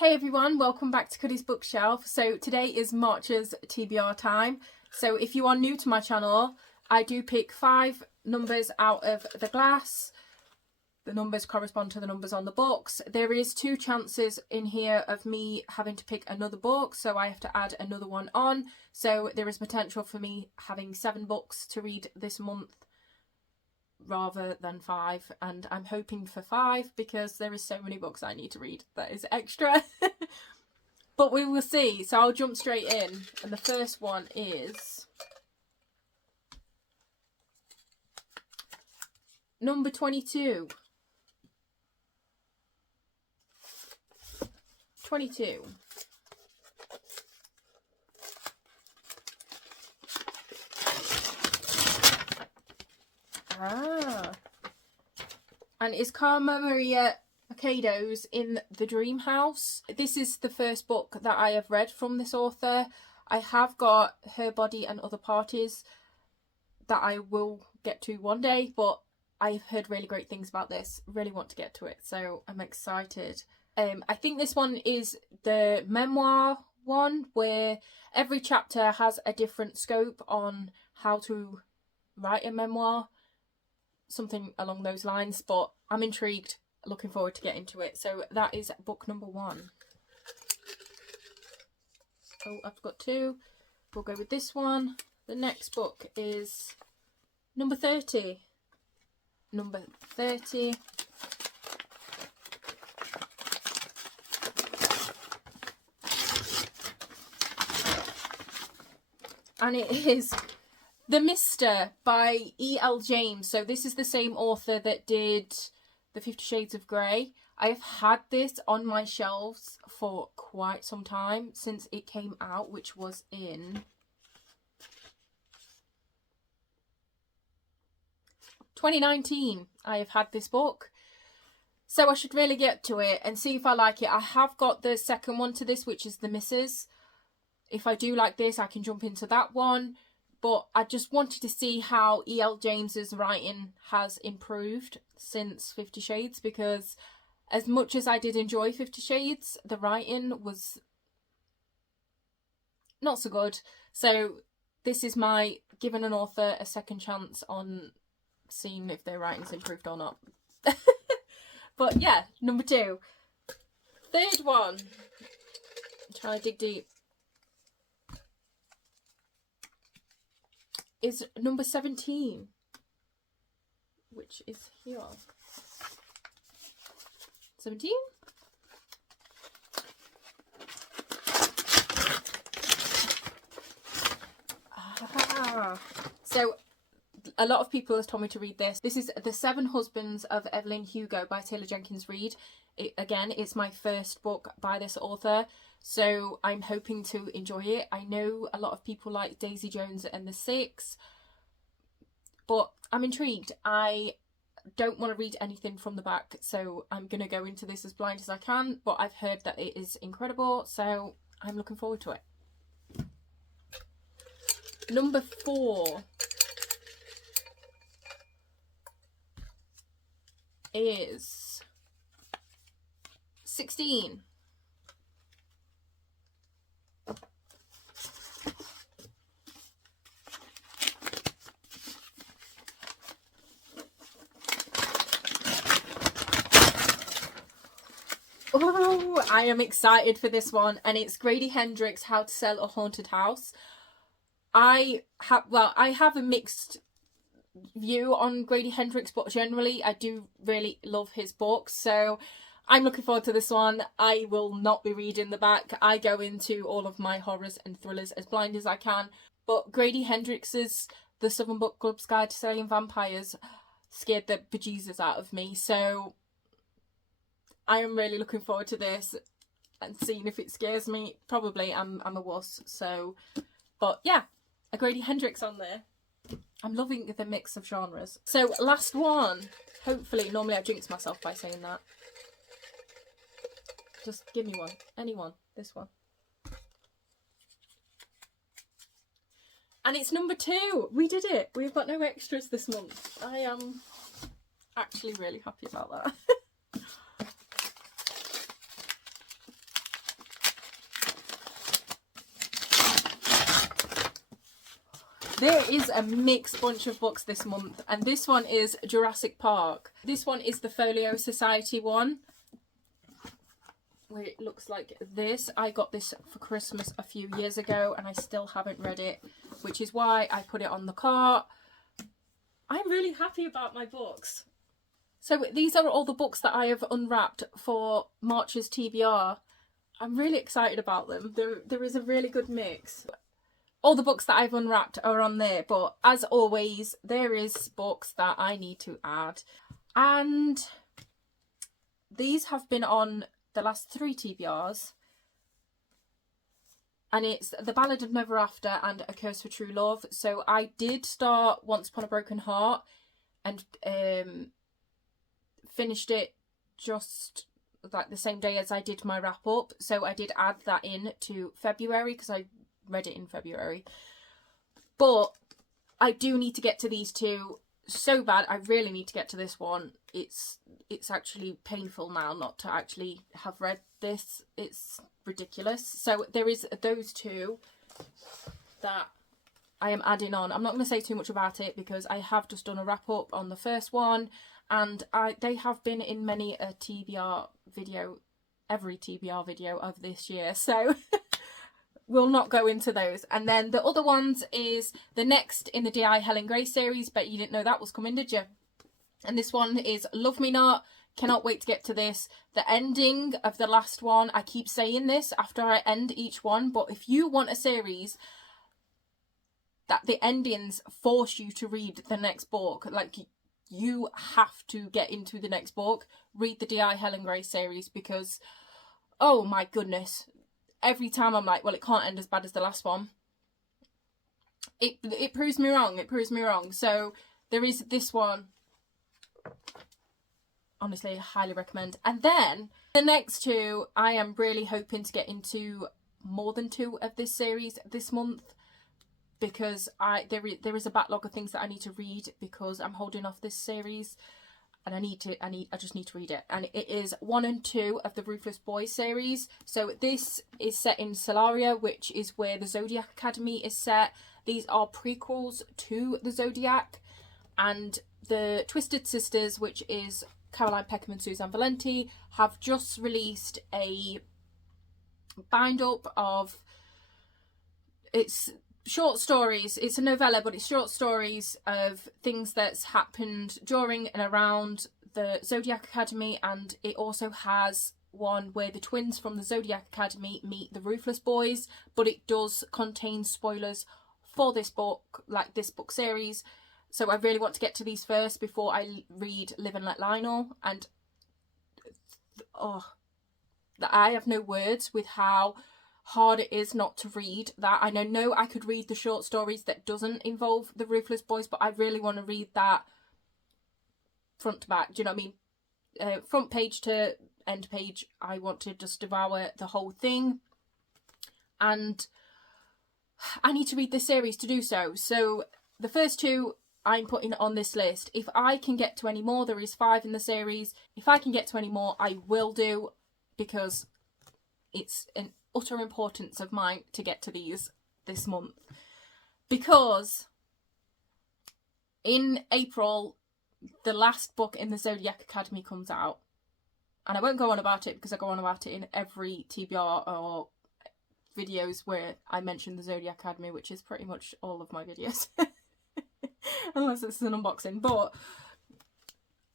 Hey everyone, welcome back to Cuddy's Bookshelf. So today is March's TBR time. So if you are new to my channel, I do pick 5 numbers out of the glass. The numbers correspond to the numbers on the books. There is 2 chances in here of me having to pick another book, so I have to add another one on. So there is potential for me having 7 books to read this month rather than 5, and I'm hoping for 5 because there is so many books I need to read that is extra. But we will see. So I'll jump straight in, and the first one is number 22. 22. And it's Karma Maria Machado's In the Dream House. This is the first book that I have read from this author. I have got Her Body and Other Parties that I will get to one day, but I've heard really great things about this. Really want to get to it, so I'm excited. I think this one is the memoir one where every chapter has a different scope on how to write a memoir. Something along those lines, but I'm intrigued, looking forward to getting to it. So that is book number 1. Oh, I've got 2. We'll go with this one. The next book is number 30. Number 30. And it is The Mister by E.L. James. So this is the same author that did the 50 Shades of Grey. I've had this on my shelves for quite some time since it came out, which was in 2019. I have had this book. So I should really get to it and see if I like it. I have got the second one to this, which is The Missus. If I do like this, I can jump into that one. But I just wanted to see how E.L. James's writing has improved since 50 Shades, because as much as I did enjoy 50 Shades, the writing was not so good. So this is my giving an author a second chance on seeing if their writing's improved or not. But yeah, number 2. Third one. I'm trying to dig deep. Is number 17, which is here. 17? So a lot of people have told me to read this. This is The 7 Husbands of Evelyn Hugo by Taylor Jenkins Reid. Again, it's my first book by this author, so I'm hoping to enjoy it. I know a lot of people like Daisy Jones and the Six, but I'm intrigued. I don't want to read anything from the back, so I'm going to go into this as blind as I can, but I've heard that it is incredible, so I'm looking forward to it. Number 4 is 16. Oh, I am excited for this one, and it's Grady Hendrix, How to Sell a Haunted House. I have a mixed view on Grady Hendrix, but generally I do really love his books, so I'm looking forward to this one. I will not be reading the back. I go into all of my horrors and thrillers as blind as I can, but Grady Hendrix's The Southern Book Club's Guide to Selling Vampires scared the bejesus out of me, so I am really looking forward to this and seeing if it scares me. Probably. I'm a wuss, so, but yeah, a Grady Hendrix on there. I'm loving the mix of genres. So last one, hopefully. Normally I jinx myself by saying that. Just give me one. Any one. This one. And it's number 2. We did it. We've got no extras this month. I am actually really happy about that. There is a mixed bunch of books this month, and this one is Jurassic Park. This one is the Folio Society one, where it looks like this. I got this for Christmas a few years ago and I still haven't read it, which is why I put it on the cart. I'm really happy about my books. So these are all the books that I have unwrapped for March's TBR. I'm really excited about them. There is a really good mix. All the books that I've unwrapped are on there, but as always, there is books that I need to add. And these have been on the last 3 TBRs. And it's The Ballad of Never After and A Curse for True Love. So I did start Once Upon a Broken Heart and finished it just like the same day as I did my wrap up. So I did add that in to February because I read it in February. But I do need to get to these 2 so bad. I really need to get to this one. It's actually painful now not to actually have read this. It's ridiculous. So there is those 2 that I am adding on. I'm not going to say too much about it because I have just done a wrap up on the first one, and they have been in many a TBR video, every TBR video of this year. So we'll not go into those. And then the other ones is the next in the D.I. Helen Gray series, but you didn't know that was coming, did you? And this one is Love Me Not. Cannot wait to get to this. The ending of the last one, I keep saying this after I end each one, but if you want a series that the endings force you to read the next book, like you have to get into the next book, read the D.I. Helen Gray series, because oh my goodness, every time I'm like, well, it can't end as bad as the last one. It proves me wrong. It proves me wrong. So there is this one. Honestly, highly recommend. And then the next 2, I am really hoping to get into more than 2 of this series this month, because there is a backlog of things that I need to read because I'm holding off this series, and I just need to read it. And it is 1 and 2 of the Ruthless Boys series. So this is set in Solaria, which is where the Zodiac Academy is set. These are prequels to the Zodiac. And the Twisted Sisters, which is Caroline Peckham and Suzanne Valenti, have just released a bind up of, it's short stories. It's a novella, but it's short stories of things that's happened during and around the Zodiac Academy. And it also has one where the twins from the Zodiac Academy meet the Ruthless Boys, but it does contain spoilers for this book, like this book series. So I really want to get to these first before I read Live and Let Lionel. And I have no words with how hard it is not to read that. I know I could read the short stories that doesn't involve the Ruthless Boys, but I really want to read that front to back. Do you know what I mean? Front page to end page. I want to just devour the whole thing. And I need to read this series to do so. So the first 2 I'm putting on this list. If I can get to any more, there is 5 in the series. If I can get to any more, I will do, because it's an utter importance of mine to get to these this month. Because in April, the last book in the Zodiac Academy comes out. And I won't go on about it because I go on about it in every TBR or videos where I mention the Zodiac Academy, which is pretty much all of my videos. Unless it's an unboxing. But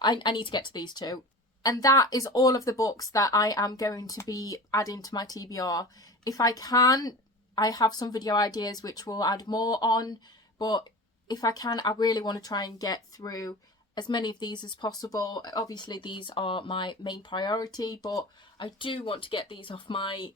I need to get to these 2. And that is all of the books that I am going to be adding to my TBR. If I can, I have some video ideas which will add more on. But if I can, I really want to try and get through as many of these as possible. Obviously, these are my main priority, but I do want to get these off my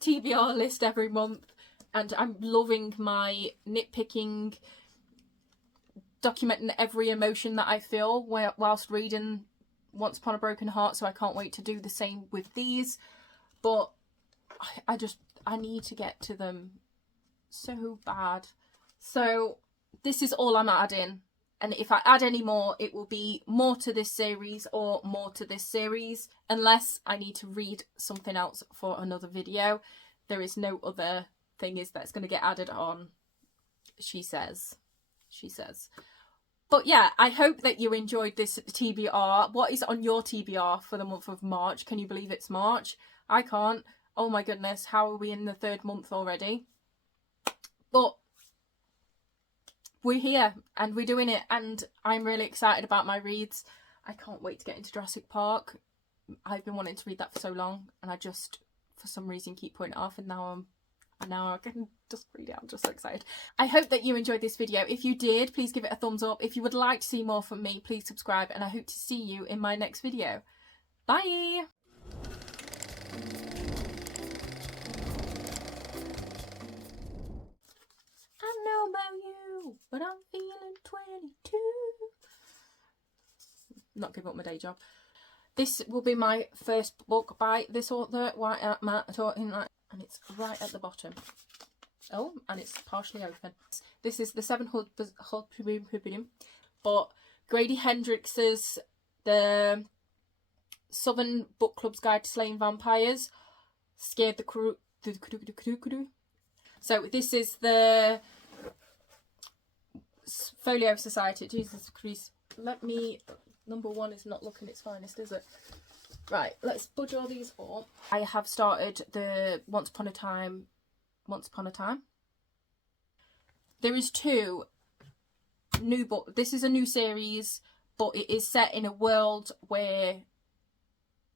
TBR list every month. And I'm loving my nitpicking, documenting every emotion that I feel whilst reading Once Upon a Broken Heart, so I can't wait to do the same with these. But I need to get to them so bad. So this is all I'm adding, and if I add any more, it will be more to this series or more to this series, unless I need to read something else for another video. There is no other thing that's going to get added on she says. But yeah, I hope that you enjoyed this TBR. What is on your TBR for the month of March? Can you believe it's March? I can't. Oh my goodness, how are we in the 3rd month already? But we're here and we're doing it, and I'm really excited about my reads. I can't wait to get into Jurassic Park. I've been wanting to read that for so long, and I just, for some reason, keep putting it off, and now I can just read it. I'm just so excited. I hope that you enjoyed this video. If you did, please give it a thumbs up. If you would like to see more from me, please subscribe, and I hope to see you in my next video. Bye! I know about you, but I'm feeling 22. Not giving up my day job. This will be my first book by this author, and it's right at the bottom. Oh, and it's partially open. This is the 7 but Grady Hendrix's The Southern Book Club's Guide to Slaying Vampires scared the crew. So this is the Folio Society. Jesus Christ. Let me... Number 1 is not looking its finest, is it? Right, let's budge all these up. I have started the Once Upon a Time. There is 2 new books. This is a new series, but it is set in a world where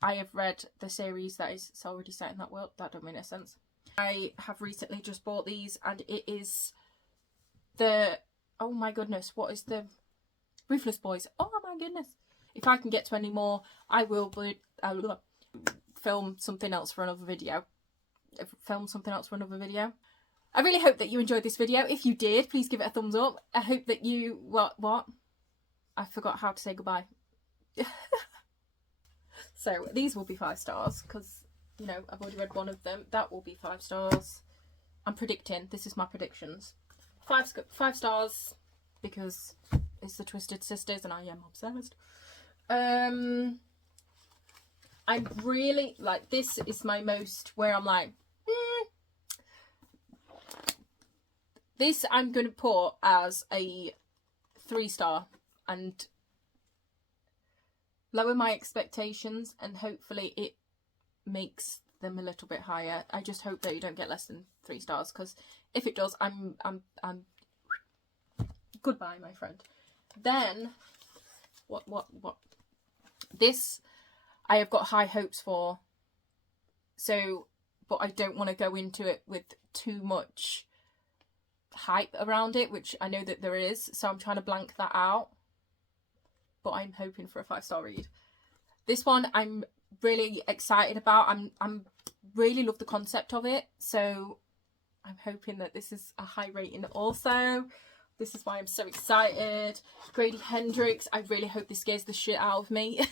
I have read the series that is already set in that world. That don't make any sense. I have recently just bought these, and it is the... Oh my goodness, what is the... Ruthless Boys. Oh my goodness. If I can get to any more, I will film something else for another video. I really hope that you enjoyed this video. If you did, please give it a thumbs up. I hope that you... What? I forgot how to say goodbye. So these will be 5 stars because, you know, I've already read one of them. That will be 5 stars. I'm predicting. This is my predictions. 5 stars because... It's the Twisted Sisters and I am obsessed. I really like, this is my most where I'm like, this I'm going to put as a 3-star and lower my expectations, and hopefully it makes them a little bit higher. I just hope that you don't get less than 3 stars, because if it does, I'm goodbye, my friend. Then, what? This, I have got high hopes for. So, but I don't want to go into it with too much hype around it, which I know that there is. So I'm trying to blank that out. But I'm hoping for a 5-star read. This one I'm really excited about. I'm really love the concept of it. So I'm hoping that this is a high rating also. This is why I'm so excited. Grady Hendrix, I really hope this scares the shit out of me.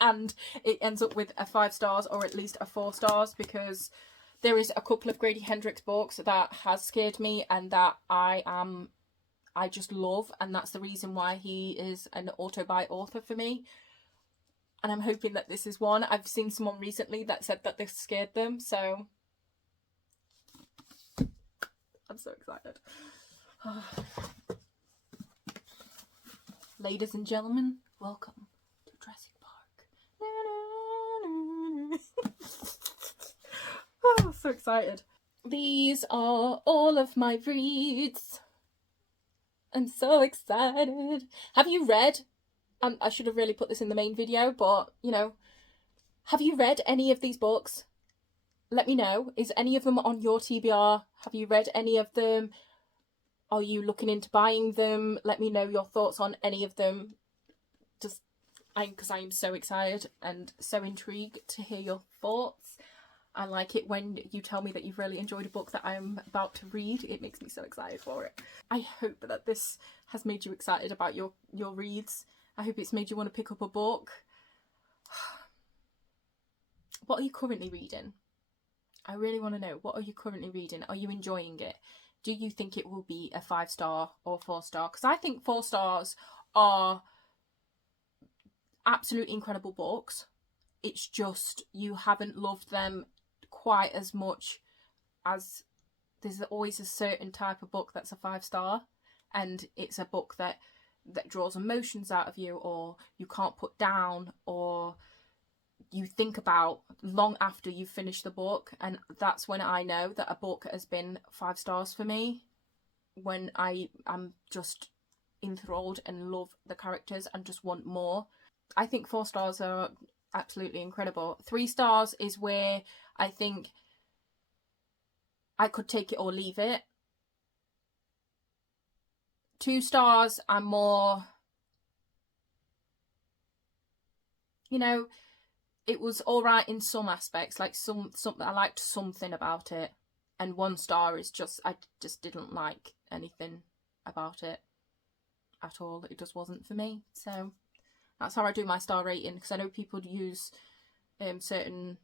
And it ends up with a 5 stars or at least a 4 stars, because there is a couple of Grady Hendrix books that has scared me and that I just love, and that's the reason why he is an auto-buy author for me. And I'm hoping that this is one. I've seen someone recently that said that this scared them, so I'm so excited. Ladies and gentlemen, welcome to Jurassic Park. Oh, so excited. These are all of my reads. I'm so excited. Have you read, and I should have really put this in the main video, but, you know, have you read any of these books? Let me know. Is any of them on your TBR? Have you read any of them? Are you looking into buying them? Let me know your thoughts on any of them. Just, because I am so excited and so intrigued to hear your thoughts. I like it when you tell me that you've really enjoyed a book that I am about to read. It makes me so excited for it. I hope that this has made you excited about your reads. I hope it's made you want to pick up a book. What are you currently reading? I really want to know. What are you currently reading? Are you enjoying it? Do you think it will be a 5-star or 4-star? Because I think 4 stars are absolutely incredible books. It's just you haven't loved them quite as much as there's always a certain type of book that's a 5-star, and it's a book that draws emotions out of you, or you can't put down, or you think about long after you finish the book. And that's when I know that a book has been 5 stars for me, when I am just enthralled and love the characters and just want more. I think 4 stars are absolutely incredible. 3 stars is where I think I could take it or leave it. 2 stars, I'm more, you know, it was all right in some aspects, like some I liked something about it. And 1 star is just, I just didn't like anything about it at all. It just wasn't for me. So that's how I do my star rating, because I know people use certain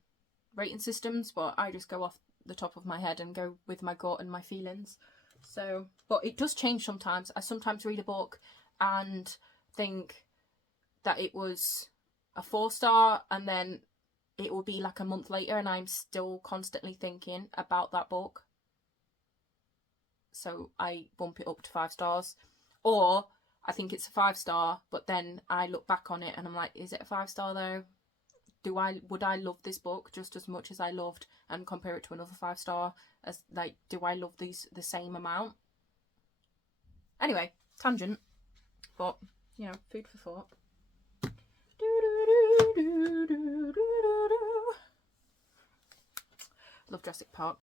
rating systems, but I just go off the top of my head and go with my gut and my feelings. So, but it does change sometimes. I sometimes read a book and think that it was a 4-star, and then it will be like a month later and I'm still constantly thinking about that book. So I bump it up to 5 stars. Or I think it's a 5-star, but then I look back on it and I'm like, is it a 5-star though? Would I love this book just as much as I loved, and compare it to another 5-star, as like, do I love these the same amount? Anyway, tangent, but you know, food for thought. Love Jurassic Park.